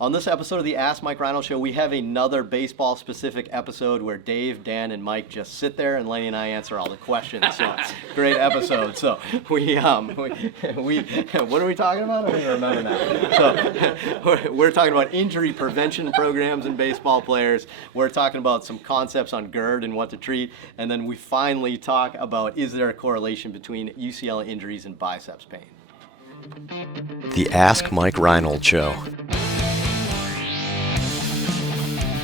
On this episode of the Ask Mike Reinold Show, we have another baseball-specific episode where Dave, Dan, and Mike just sit there and Lenny and I answer all the questions. So, great episode. So, we what are we talking about? I don't even remember now. So, we're talking about injury prevention programs in baseball players. We're talking about some concepts on GIRD and what to treat. And then we finally talk about, is there a correlation between UCL injuries and biceps pain? The Ask Mike Reinold Show.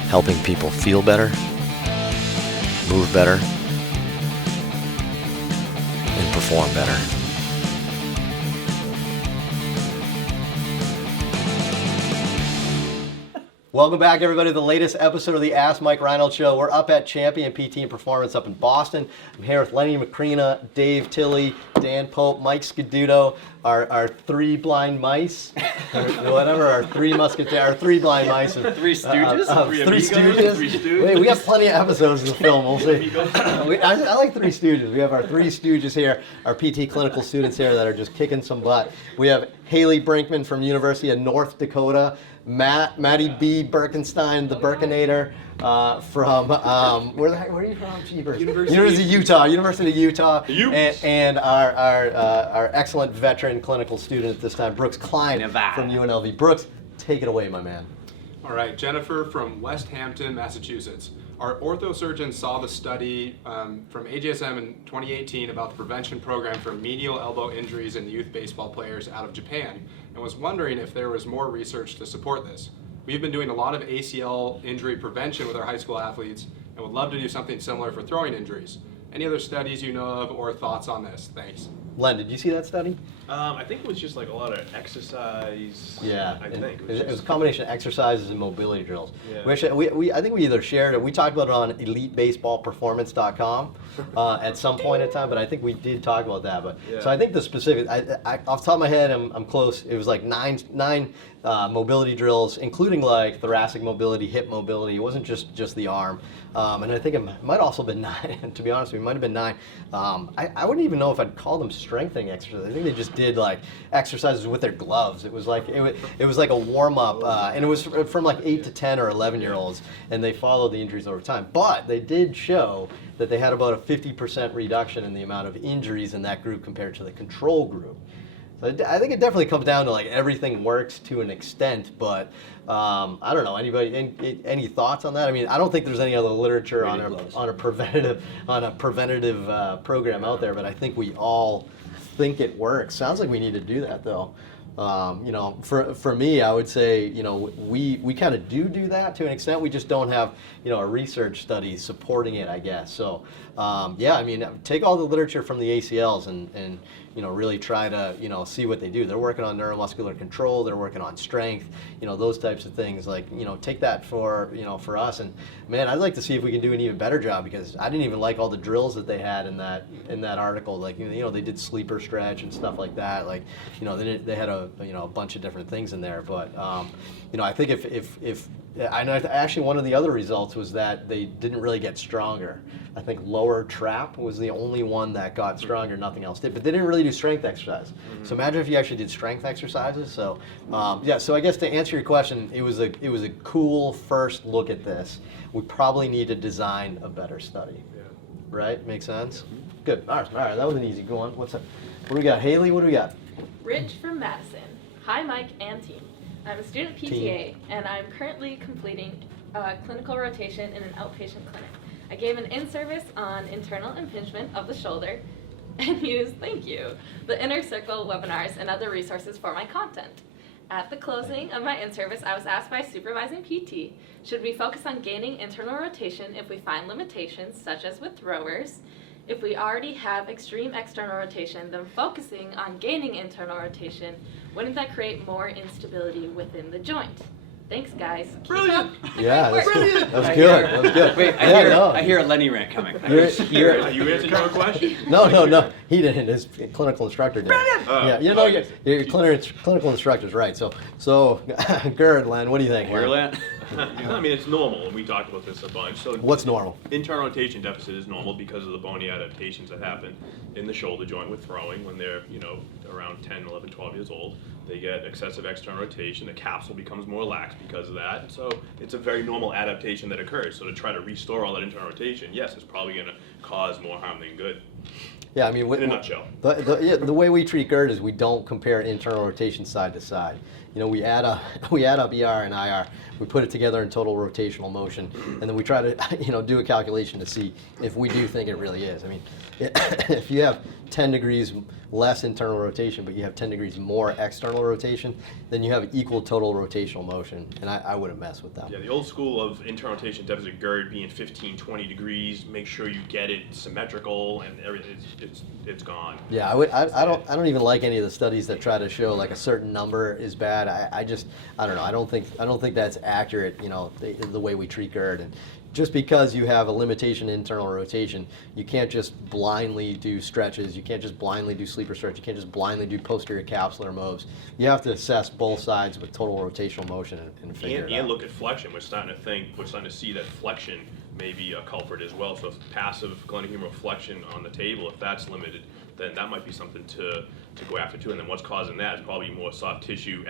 Helping people feel better, move better, and perform better. Welcome back, everybody, to the latest episode of the Ask Mike Reinold Show. We're up at Champion PT and Performance up in Boston. I'm here with Lenny Macrina, Dave Tilley, Dan Pope, Mike Scaduto, our three blind mice, whatever, our three musketeers, our three blind mice. Three Stooges? Three Stooges? Wait, we got plenty of episodes in the film, we'll see. I like Three Stooges. We have our Three Stooges here, our PT clinical students here that are just kicking some butt. We have Haley Brinkman from University of North Dakota, Matty B. Birkenstein, the Birkinator, from where are you from? University of Utah, and our excellent veteran clinical student at this time, Brooks Klein from UNLV. Brooks, take it away, my man. All right, Jennifer from West Hampton, Massachusetts. Our orthosurgeon saw the study from AJSM in 2018 about the prevention program for medial elbow injuries in youth baseball players out of Japan, and was wondering if there was more research to support this. We've been doing a lot of ACL injury prevention with our high school athletes and would love to do something similar for throwing injuries. Any other studies you know of or thoughts on this? Thanks. Len, did you see that study? I think it was just like a lot of exercise. Yeah, I think it was a combination of exercises and mobility drills. Yeah. I think we either shared it. We talked about it on EliteBaseballPerformance.com at some point in time, but I think we did talk about that. But yeah. So I think the specific, off the top of my head, I'm close. It was like nine mobility drills, including like thoracic mobility, hip mobility. It wasn't just the arm. And I think it might also been 9. To be honest with you, it might have been 9. I wouldn't even know if I'd call them strengthening exercises. I think they just did like exercises with their gloves. It was like a warm up, and it was from like 8 to 10 or 11-year-olds, and they followed the injuries over time. But they did show that they had about a 50% reduction in the amount of injuries in that group compared to the control group. So I think it definitely comes down to like everything works to an extent, but I don't know. Anybody, any thoughts on that? I mean, I don't think there's any other literature on a preventative program out there, but I think we all think it works. Sounds like we need to do that though. For me, I would say, we kind of do that to an extent. We just don't have, a research study supporting it, I guess. So, take all the literature from the ACLs and really try to, see what they do. They're working on neuromuscular control. They're working on strength, those types of things. Like, take that for us. And man, I'd like to see if we can do an even better job, because I didn't even like all the drills that they had in that article. Like, they did sleeper stretch and stuff like that. Like, they had a bunch of different things in there. But, I think if I know, actually one of the other results was that they didn't really get stronger. I think lower trap was the only one that got stronger. Nothing else did. But they didn't really do strength exercise. Mm-hmm. So imagine if you actually did strength exercises. So so I guess to answer your question, it was a cool first look at this. We probably need to design a better study. Yeah. Right? Makes sense? Mm-hmm. Good. All right. That was an easy go on. What's up? What do we got? Haley, what do we got? Rich from Madison. Hi, Mike and team. I'm a student PTA, and I'm currently completing a clinical rotation in an outpatient clinic. I gave an in-service on internal impingement of the shoulder and used, thank you, the Inner Circle webinars and other resources for my content. At the closing of my in-service, I was asked by supervising PT, should we focus on gaining internal rotation if we find limitations, such as with throwers? If we already have extreme external rotation, then focusing on gaining internal rotation, wouldn't that create more instability within the joint? Thanks, guys. Brilliant. Yeah, that was good. Wait, I hear a Lenny rant coming. You answered your question? No, he didn't. His clinical instructor did. Brilliant. Your clinical instructor's right. So GIRD, Len, what do you think? GIRD? I mean, it's normal, and we talked about this a bunch. So What's normal? internal rotation deficit is normal because of the bony adaptations that happen in the shoulder joint with throwing when they're, around 10, 11, 12 years old. They get excessive external rotation. The capsule becomes more lax because of that. So it's a very normal adaptation that occurs. So to try to restore all that internal rotation, yes, it's probably going to cause more harm than good. Yeah, I mean, In a nutshell. the way we treat GIRD is we don't compare internal rotation side to side. We add up ER and IR, we put it together in total rotational motion, and then we try to do a calculation to see if we do think it really is. I mean, if you have 10 degrees less internal rotation, but you have 10 degrees more external rotation, then you have equal total rotational motion, and I wouldn't mess with that. Yeah, the old school of internal rotation deficit GIRD being 15, 20 degrees, make sure you get it symmetrical, and everything, it's gone. Yeah, I don't even like any of the studies that try to show like a certain number is bad. I don't know. I don't think that's accurate. The way we treat GIRD, and just because you have a limitation in internal rotation, you can't just blindly do stretches. You can't just blindly do sleeper stretch. You can't just blindly do posterior capsular moves. You have to assess both sides with total rotational motion and figure it out. And look at flexion. We're starting to see that flexion may be a culprit as well. So if passive glenohumeral flexion on the table, if that's limited, then that might be something to go after too. And then what's causing that is probably more soft tissue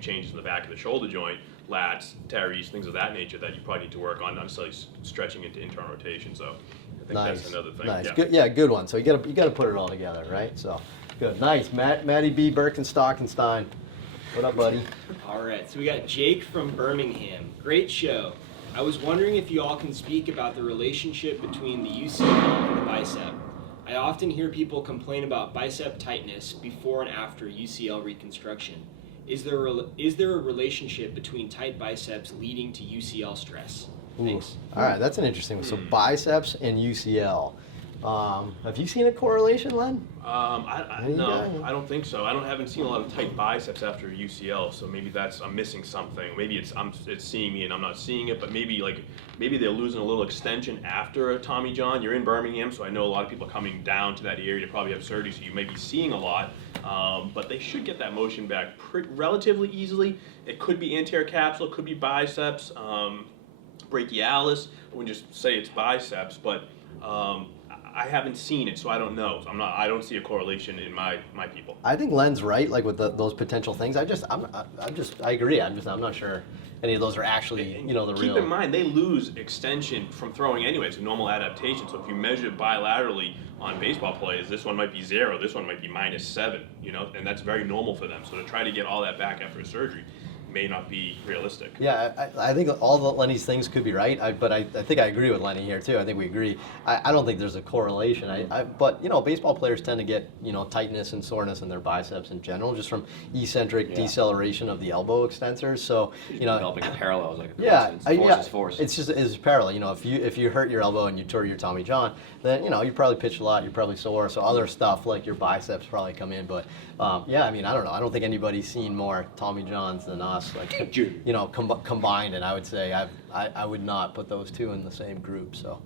changes in the back of the shoulder joint, lats, teres, things of that nature that you probably need to work on, not necessarily stretching into internal rotation. So I think that's another thing. Nice. Yeah. Good, yeah, good one. So you got to put it all together, right? So good. Nice. Matty B. Birkenstockenstein. What up, buddy? All right, so we got Jake from Birmingham. Great show. I was wondering if you all can speak about the relationship between the UCL and the bicep. I often hear people complain about bicep tightness before and after UCL reconstruction. Is there a relationship between tight biceps leading to UCL stress? Thanks. All right, that's an interesting one. So biceps and UCL. Have you seen a correlation, Len? No, I don't think so. Haven't seen a lot of tight biceps after UCL, so maybe I'm missing something. Maybe it's seeing me and I'm not seeing it, but maybe they're losing a little extension after a Tommy John. You're in Birmingham, so I know a lot of people are coming down to that area to probably have surgery, so you may be seeing a lot, but they should get that motion back relatively easily. It could be anterior capsule, it could be biceps, brachialis. I wouldn't just say it's biceps, but I haven't seen it, so I don't know. So I don't see a correlation in my people. I think Len's right, like with those potential things. I agree. I'm not sure any of those are actually, the real. Keep in mind, they lose extension from throwing anyway. It's a normal adaptation. So if you measure bilaterally on baseball players, this one might be 0, this one might be -7, and that's very normal for them. So to try to get all that back after a surgery may not be realistic. Yeah, I think all the Lenny's things could be right, but I think I agree with Lenny here too. I think we agree. I don't think there's a correlation. But baseball players tend to get tightness and soreness in their biceps in general, just from eccentric deceleration of the elbow extensors. So developing a parallel is like force. It's parallel. If you hurt your elbow and you tore your Tommy John, then you probably pitched a lot. You're probably sore. So other stuff like your biceps probably come in. But I don't know. I don't think anybody's seen more Tommy Johns than us. Combined, and I would say I would not put those two in the same group. So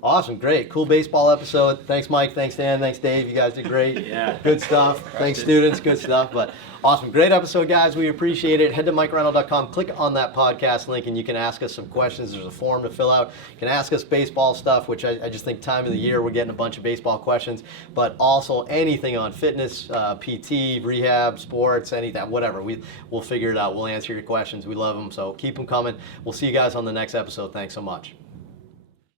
awesome, great, cool baseball episode. Thanks, Mike. Thanks, Dan. Thanks, Dave. You guys did great. Yeah. Good stuff. Thanks, students. Good stuff. But awesome, great episode, guys. We appreciate it. Head to MikeReinold.com. Click on that podcast link, and you can ask us some questions. There's a form to fill out. You can ask us baseball stuff, which I just think time of the year we're getting a bunch of baseball questions, but also anything on fitness, PT, rehab, sports, anything, whatever. We'll figure it out. We'll answer your questions. We love them, so keep them coming. We'll see you guys on the next episode. Thanks so much.